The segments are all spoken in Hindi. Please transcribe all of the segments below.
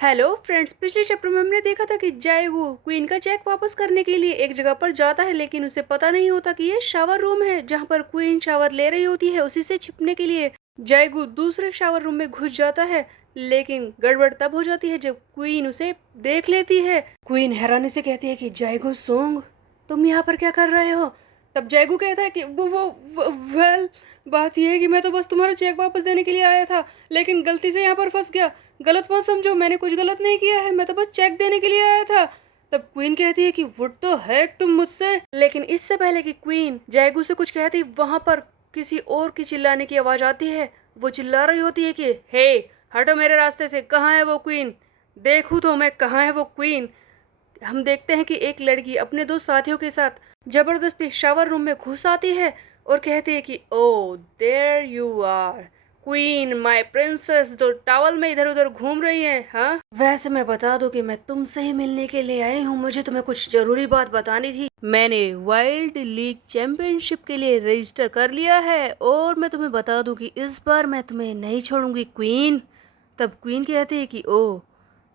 हेलो फ्रेंड्स, पिछले चैप्टर में हमने देखा था कि जाएगू क्वीन का चेक वापस करने के लिए एक जगह पर जाता है, लेकिन उसे पता नहीं होता कि ये शावर रूम है जहाँ पर क्वीन शावर ले रही होती है। उसी से छिपने के लिए जाएगू दूसरे शावर रूम में घुस जाता है, लेकिन गड़बड़ तब हो जाती है जब क्वीन उसे देख लेती है। क्वीन हैरानी से कहती है कि जाएगू सोंग, तुम यहाँ पर क्या कर रहे हो? तब जाएगू कहता है कि वेल, बात यह है कि मैं तो बस तुम्हारा चेक वापस देने के लिए आया था, लेकिन गलती से यहाँ पर फंस गया। गलत मत समझो, मैंने कुछ गलत नहीं किया है, मैं तो बस चेक देने के लिए आया था। तब क्वीन कहती है कि वुड तो है तुम मुझसे, लेकिन इससे पहले कि क्वीन जाएगू से कुछ कहती वहां पर किसी और की चिल्लाने की आवाज आती है। वो चिल्ला रही होती है कि हे, हटो मेरे रास्ते से, कहाँ है वो क्वीन? देखूँ तो मैं, कहाँ है वो क्वीन? हम देखते हैं कि एक लड़की अपने दो साथियों के साथ जबरदस्ती शावर रूम में घुस आती है और कहती है कि oh there you are queen, my princess, जो टॉवल में इधर उधर घूम रही है। हाँ, वैसे मैं बता दूं कि मैं तुमसे ही मिलने के लिए आई हूँ, मुझे तुम्हें कुछ जरूरी बात बतानी थी। मैंने वाइल्ड लीग चैंपियनशिप के लिए रजिस्टर कर लिया है और मैं तुम्हें बता दूं कि इस बार मैं तुम्हें नहीं छोड़ूंगी क्वीन। तब क्वीन कहती है कि ओ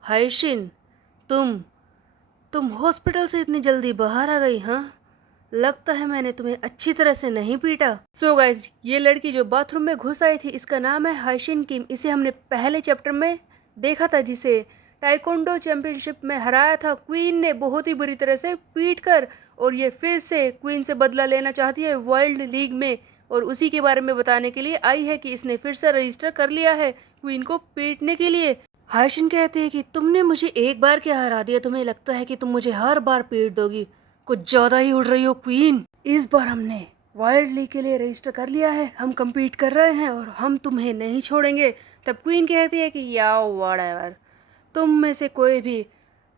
हाइशिन, तुम तुम हॉस्पिटल से इतनी जल्दी बाहर आ गई? हाँ, लगता है मैंने तुम्हें अच्छी तरह से नहीं पीटा। सो गाइज, ये लड़की जो बाथरूम में घुस आई थी, इसका नाम है हाइशिन किम। इसे हमने पहले चैप्टर में देखा था, जिसे टाइकोंडो चैंपियनशिप में हराया था क्वीन ने बहुत ही बुरी तरह से पीट कर, और ये फिर से क्वीन से बदला लेना चाहती है वर्ल्ड लीग में, और उसी के बारे में बताने के लिए आई है कि इसने फिर से रजिस्टर कर लिया है क्वीन को पीटने के लिए। हाइशिन कहते हैं कि तुमने मुझे एक बार क्या हरा दिया, तुम्हें लगता है कि तुम मुझे हर बार पीट दोगी? कुछ ज्यादा ही उड़ रही हो क्वीन। इस बार हमने वाइल्ड लीग के लिए रजिस्टर कर लिया है, हम compete कर रहे हैं और हम तुम्हें नहीं छोड़ेंगे। तब क्वीन कहती है कि याओ व्हाटएवर, तुम में से कोई भी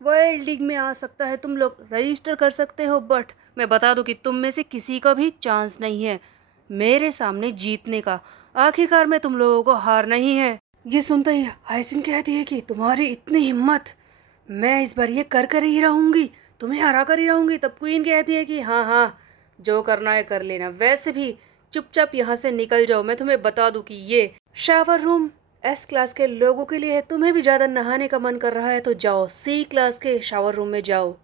वर्ल्ड लीग में आ सकता है, तुम लोग रजिस्टर कर सकते हो, बट मैं बता दूं कि तुम में से किसी का भी चांस नहीं है मेरे सामने जीतने का। आखिरकार में तुम लोगों को हारना ही है। ये सुनते ही हाइसिन कहती है कि तुम्हारी इतनी हिम्मत, मैं इस बार ये कर कर ही रहूंगी, तुम्हें हरा कर ही रहूंगी। तब क्वीन कहती है कि हाँ हाँ, जो करना है कर लेना, वैसे भी चुपचाप यहाँ से निकल जाओ। मैं तुम्हें बता दूं कि ये शावर रूम एस क्लास के लोगों के लिए है, तुम्हें भी ज़्यादा नहाने का मन कर रहा है तो जाओ सी क्लास के शावर रूम में जाओ,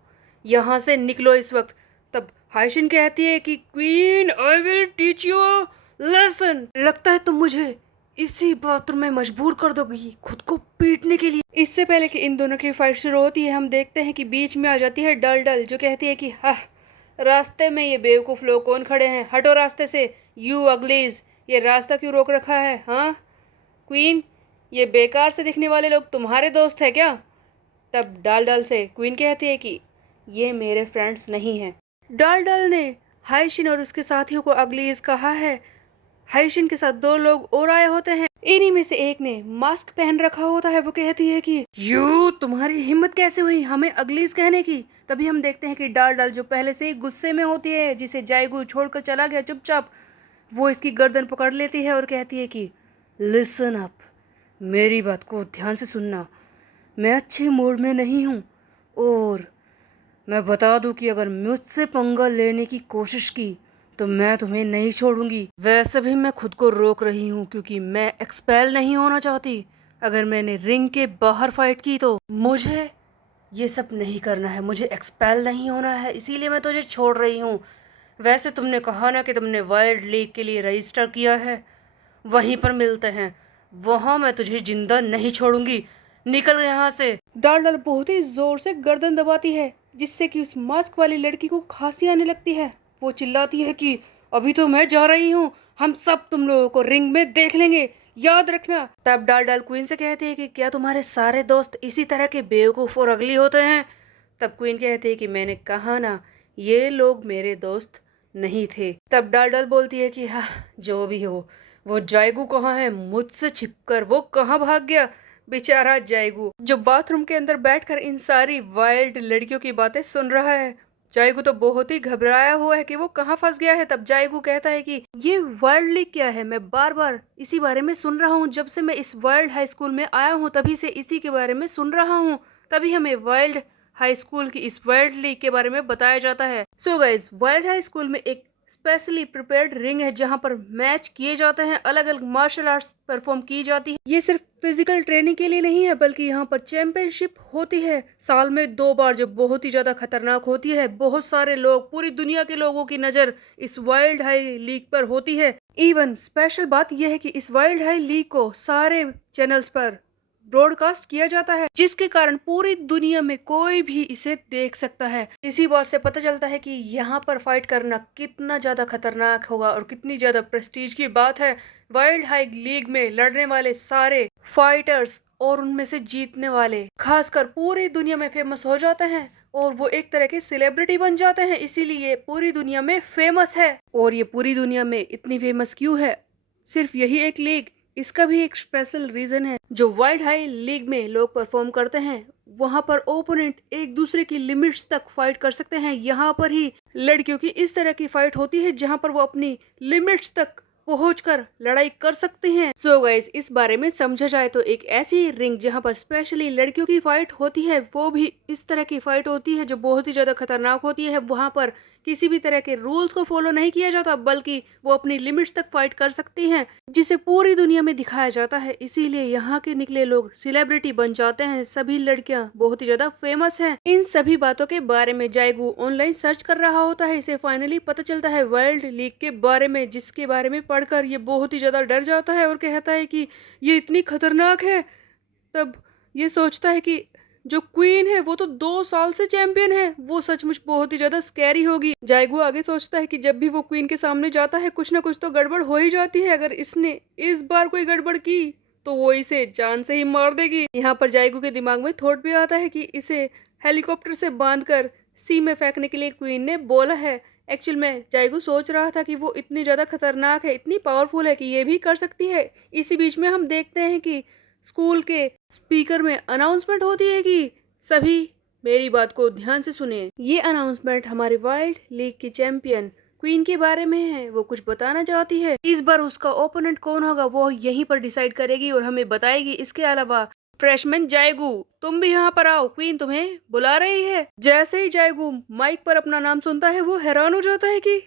यहाँ से निकलो इस वक्त। तब हाइशिन कहती है कि queen, I will teach you lesson. लगता है तुम मुझे इसी बाथरूम में मजबूर कर दोगी खुद को पीटने के लिए। इससे पहले कि इन दोनों की फाइट शुरू होती है, हम देखते हैं कि बीच में आ जाती है डल डल, जो कहती है कि हाँ, रास्ते में ये बेवकूफ़ लोग कौन खड़े हैं, हटो रास्ते से, यू अगलीज, ये रास्ता क्यों रोक रखा है? हाँ क्वीन, ये बेकार से दिखने वाले लोग तुम्हारे दोस्त हैं क्या? तब डाल डाल से क्वीन कहती है कि ये मेरे फ्रेंड्स नहीं हैं। डाल डाल ने हाइशिन और उसके साथियों को अगलीज कहा है। हाइशिन के साथ दो लोग और आए होते हैं, इन्हीं में से एक ने मास्क पहन रखा होता है। वो कहती है कि यू, तुम्हारी हिम्मत कैसे हुई हमें अगलीज कहने की? तभी हम देखते हैं कि डाल डाल, जो पहले से ही गुस्से में होती है, जिसे जाएगू छोड़कर चला गया चुपचाप, वो इसकी गर्दन पकड़ लेती है और कहती है कि लिसन अप, मेरी बात को ध्यान से सुनना, मैं अच्छे मूड में नहीं हूँ, और मैं बता दूं कि अगर मुझसे पंगा लेने की कोशिश की तो मैं तुम्हें नहीं छोड़ूंगी। वैसे भी मैं खुद को रोक रही हूँ क्योंकि मैं एक्सपेल नहीं होना चाहती। अगर मैंने रिंग के बाहर फाइट की तो मुझे ये सब नहीं करना है, मुझे एक्सपेल नहीं होना है, इसीलिए मैं तुझे छोड़ रही हूँ। वैसे तुमने कहा ना कि तुमने वर्ल्ड लीग के लिए रजिस्टर किया है, वहीं पर मिलते हैं, वहाँ मैं तुझे जिंदा नहीं छोड़ूंगी, निकल यहाँ से। डाल डाल बहुत ही जोर से गर्दन दबाती है, जिससे कि उस मास्क वाली लड़की को खांसी आने लगती है। वो चिल्लाती है कि अभी तो मैं जा रही हूँ, हम सब तुम लोगों को रिंग में देख लेंगे, याद रखना। तब डाल डाल क्वीन से कहती है कि क्या तुम्हारे सारे दोस्त इसी तरह के बेवकूफ़ और अगली होते हैं? तब क्वीन कहती है कि मैंने कहा ना, ये लोग मेरे दोस्त नहीं थे। तब डाल डाल बोलती है कि हाँ, जो भी हो, वो जाएगू कहाँ है? मुझसे छिपकर वो कहाँ भाग गया? बेचारा जाएगू, जो बाथरूम के अंदर बैठकर इन सारी वाइल्ड लड़कियों की बातें सुन रहा है। जाएगू तो बहुत ही घबराया हुआ है कि वो कहाँ फंस गया है। तब जाएगू कहता है कि ये वर्ल्ड लीग क्या है, मैं बार बार इसी बारे में सुन रहा हूँ, जब से मैं इस वर्ल्ड हाई स्कूल में आया हूँ तभी से इसी के बारे में सुन रहा हूँ। तभी हमें वर्ल्ड हाई स्कूल की इस वर्ल्ड लीग के बारे में बताया जाता है। So guys, world high school में एक स्पेशली प्रिपेयर्ड रिंग है जहाँ पर मैच किए जाते हैं, अलग अलग मार्शल आर्ट्स परफॉर्म की जाती है। ये सिर्फ फिजिकल ट्रेनिंग के लिए नहीं है बल्कि यहाँ पर चैंपियनशिप होती है साल में 2 बार, जो बहुत ही ज्यादा खतरनाक होती है। बहुत सारे लोग, पूरी दुनिया के लोगों की नजर इस वाइल्ड हाई लीग पर होती है। इवन स्पेशल बात यह है कि इस वाइल्ड हाई लीग को सारे चैनल्स पर ब्रॉडकास्ट किया जाता है, जिसके कारण पूरी दुनिया में कोई भी इसे देख सकता है। इसी बात से पता चलता है कि यहाँ पर फाइट करना कितना ज्यादा खतरनाक होगा और कितनी ज्यादा प्रेस्टीज की बात है। वाइल्ड हाई लीग में लड़ने वाले सारे फाइटर्स और उनमें से जीतने वाले खासकर पूरी दुनिया में फेमस हो जाते हैं और वो एक तरह के सेलिब्रिटी बन जाते हैं, इसीलिए पूरी दुनिया में फेमस है। और ये पूरी दुनिया में इतनी फेमस क्यों है? सिर्फ यही एक लीग, इसका भी एक स्पेशल रीजन है। जो वाइल्ड हाई लीग में लोग परफॉर्म करते हैं वहां पर ओपोनेंट एक दूसरे की लिमिट्स तक फाइट कर सकते हैं। यहाँ पर ही लड़कियों की इस तरह की फाइट होती है जहाँ पर वो अपनी लिमिट्स तक पहुंचकर लड़ाई कर सकते हैं। सो गाइस, इस बारे में समझा जाए तो एक ऐसी रिंग जहां पर स्पेशली लड़कियों की फाइट होती है, वो भी इस तरह की फाइट होती है जो बहुत ही ज्यादा खतरनाक होती है। वहां पर किसी भी तरह के रूल्स को फॉलो नहीं किया जाता बल्कि वो अपनी लिमिट्स तक फाइट कर सकती हैं, जिसे पूरी दुनिया में दिखाया जाता है। इसीलिए यहाँ के निकले लोग सेलिब्रिटी बन जाते हैं। सभी लड़कियां बहुत ही ज्यादा फेमस हैं। इन सभी बातों के बारे में जाएगू ऑनलाइन सर्च कर रहा होता है। इसे फाइनली पता चलता है वर्ल्ड लीग के बारे में, जिसके बारे में पढ़कर ये बहुत ही ज्यादा डर जाता है और कहता है कि ये इतनी खतरनाक है। तब ये सोचता है कि जो क्वीन है वो तो 2 साल से चैंपियन है, वो सचमुच बहुत ही ज्यादा स्कैरी होगी। जायगू आगे सोचता है कि जब भी वो क्वीन के सामने जाता है कुछ ना कुछ तो गड़बड़ हो ही जाती है। अगर इसने इस बार कोई गड़बड़ की तो वो इसे जान से ही मार देगी। यहाँ पर जायगू के दिमाग में थॉट भी आता है कि इसे हेलीकॉप्टर से बांधकर सी में फेंकने के लिए क्वीन ने बोला है। एक्चुअल में जायगू सोच रहा था कि वो इतनी ज्यादा खतरनाक है, इतनी पावरफुल है कि ये भी कर सकती है। इसी बीच में हम देखते हैं कि स्कूल के स्पीकर में अनाउंसमेंट होती है कि सभी मेरी बात को ध्यान से सुने। ये अनाउंसमेंट हमारे वाइल्ड लीग की चैंपियन क्वीन के बारे में है। वो कुछ बताना चाहती है। इस बार उसका ओपोनेंट कौन होगा वो यहीं पर डिसाइड करेगी और हमें बताएगी। इसके अलावा फ्रेशमैन जायगू, तुम भी यहाँ पर आओ, क्वीन तुम्हें बुला रही है। जैसे ही जायगू माइक पर अपना नाम सुनता है वो हैरान हो जाता है कि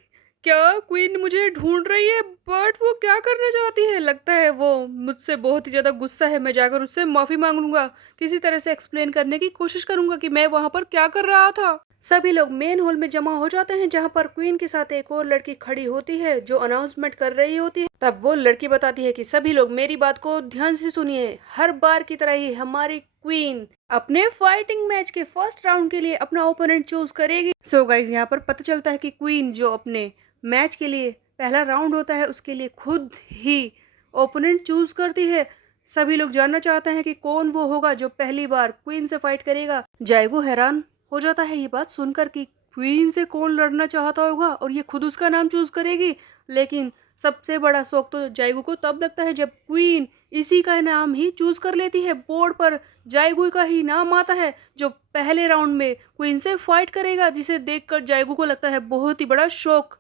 क्या क्वीन मुझे ढूंढ रही है, बट वो क्या करना चाहती है। लगता है वो मुझसे बहुत ही ज्यादा गुस्सा है। मैं जाकर उससे माफी मांग लूंगा, किसी तरह से एक्सप्लेन करने की कोशिश करूंगा कि मैं वहां पर क्या कर रहा था। सभी लोग मेन हॉल में जमा हो जाते हैं जहां पर क्वीन के साथ एक और लड़की खड़ी होती है जो अनाउंसमेंट कर रही होती है। तब वो लड़की बताती है कि सभी लोग मेरी बात को ध्यान से सुनिए, हर बार की तरह ही हमारी क्वीन अपने फाइटिंग मैच के फर्स्ट राउंड के लिए अपना ओपोनेंट चूज करेगी। सो गाइस, यहाँ पर पता चलता है कि क्वीन जो अपने मैच के लिए पहला राउंड होता है उसके लिए खुद ही ओपोनेंट चूज करती है। सभी लोग जानना चाहते हैं कि कौन वो होगा जो पहली बार क्वीन से फाइट करेगा। जायगो हैरान हो जाता है ये बात सुनकर कि क्वीन से कौन लड़ना चाहता होगा और ये खुद उसका नाम चूज करेगी। लेकिन सबसे बड़ा शौक तो जायगो को तब लगता है जब क्वीन इसी का नाम ही चूज कर लेती है। बोर्ड पर जायगू का ही नाम आता है जो पहले राउंड में क्वीन से फाइट करेगा, जिसे देखकर जायगू को लगता है बहुत ही बड़ा शौक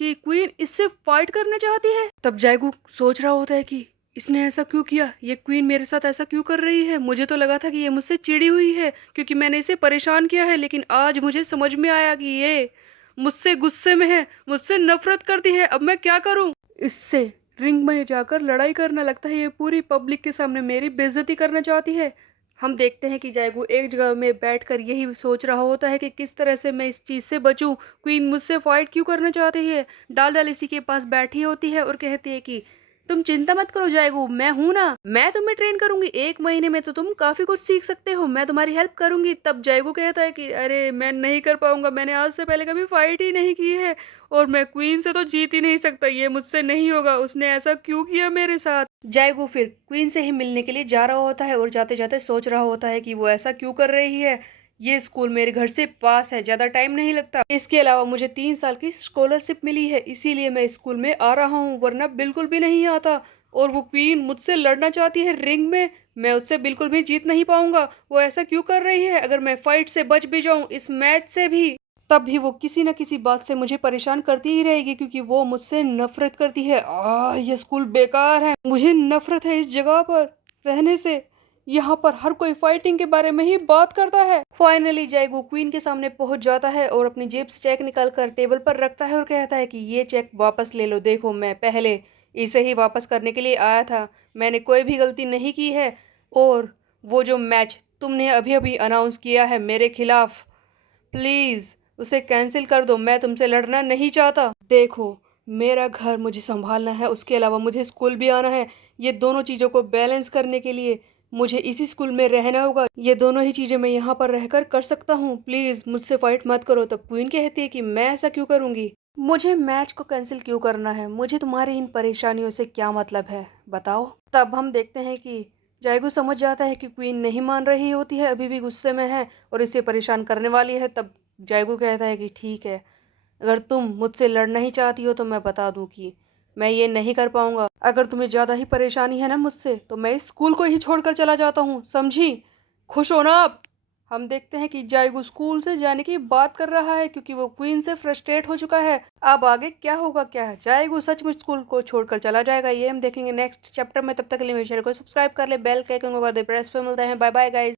कि क्वीन इससे फाइट करना चाहती है। तब जायगू सोच रहा होता है कि इसने ऐसा क्यों किया, ये क्वीन मेरे साथ ऐसा क्यों कर रही है। मुझे तो लगा था कि ये मुझसे चिड़ी हुई है क्योंकि मैंने इसे परेशान किया है, लेकिन आज मुझे समझ में आया कि ये मुझसे गुस्से में है, मुझसे नफरत करती है। अब मैं क्या करूं? इससे रिंग में जाकर लड़ाई करना। लगता है ये पूरी पब्लिक के सामने मेरी बेइज्जती करना चाहती है। हम देखते हैं कि जायगू एक जगह में बैठकर यही सोच रहा होता है कि किस तरह से मैं इस चीज़ से बचूं। क्वीन मुझसे फाइट क्यों करना चाहती है। डाल डाल इसी के पास बैठी होती है और कहती है कि तुम चिंता मत करो जायगू, मैं हूं ना, मैं तुम्हें ट्रेन करूंगी। 1 महीने में तो तुम काफी कुछ सीख सकते हो, मैं तुम्हारी हेल्प करूंगी। तब जायगू कहता है कि अरे मैं नहीं कर पाऊंगा, मैंने आज से पहले कभी फाइट ही नहीं की है और मैं क्वीन से तो जीत ही नहीं सकता, ये मुझसे नहीं होगा। उसने ऐसा क्यों किया मेरे साथ। जायगू फिर क्वीन से ही मिलने के लिए जा रहा होता है और जाते जाते सोच रहा होता है कि वो ऐसा क्यों कर रही है। ये स्कूल मेरे घर से पास है, ज्यादा टाइम नहीं लगता। इसके अलावा मुझे 3 साल की स्कॉलरशिप मिली है, इसीलिए मैं स्कूल में आ रहा हूँ, वरना बिल्कुल भी नहीं आता। और वो क्वीन मुझसे लड़ना चाहती है रिंग में, मैं उससे बिल्कुल भी जीत नहीं पाऊंगा। वो ऐसा क्यों कर रही है। अगर मैं फाइट से बच भी जाऊं, इस मैच से भी, तब भी वो किसी न किसी बात से मुझे परेशान करती ही रहेगी क्योंकि वो मुझसे नफरत करती है। ये स्कूल बेकार है, मुझे नफरत है इस जगह पर रहने से। यहाँ पर हर कोई फाइटिंग के बारे में ही बात करता है। फाइनली जाएगू क्वीन के सामने पहुंच जाता है और अपनी जेब से चेक निकाल कर टेबल पर रखता है और कहता है कि ये चेक वापस ले लो। देखो, मैं पहले इसे ही वापस करने के लिए आया था, मैंने कोई भी गलती नहीं की है। और वो जो मैच तुमने अभी अभी अनाउंस किया है मेरे खिलाफ, प्लीज़ उसे कैंसिल कर दो, मैं तुमसे लड़ना नहीं चाहता। देखो, मेरा घर मुझे संभालना है, उसके अलावा मुझे स्कूल भी आना है। ये दोनों चीज़ों को बैलेंस करने के लिए मुझे इसी स्कूल में रहना होगा। ये दोनों ही चीज़ें मैं यहाँ पर रहकर कर सकता हूँ, प्लीज़ मुझसे फाइट मत करो। तब क्वीन कहती है कि मैं ऐसा क्यों करूँगी, मुझे मैच को कैंसिल क्यों करना है, मुझे तुम्हारी इन परेशानियों से क्या मतलब है, बताओ। तब हम देखते हैं कि जाएगू समझ जाता है कि क्वीन नहीं मान रही होती है, अभी भी गुस्से में है और इसे परेशान करने वाली है। तब जाएगू कहता है कि ठीक है, अगर तुम मुझसे लड़ना ही चाहती हो तो मैं बता दूं कि मैं ये नहीं कर पाऊंगा। अगर तुम्हें ज़्यादा ही परेशानी है ना मुझसे, तो मैं इस स्कूल को ही छोड़कर चला जाता हूँ, समझी। खुश हो ना आप। हम देखते हैं कि जाएगू स्कूल से जाने की बात कर रहा है क्योंकि वो क्वीन से फ्रस्ट्रेट हो चुका है। अब आगे क्या होगा, क्या है, जाएगू सचमुच स्कूल को छोड़कर चला जाएगा, ये हम देखेंगे नेक्स्ट चैप्टर में। तब तक के लिए मेरे चैनल को सब्सक्राइब कर ले, बेल के आइकन को कर दे प्रेस पे। मिलते हैं, बाय बाय गाइस।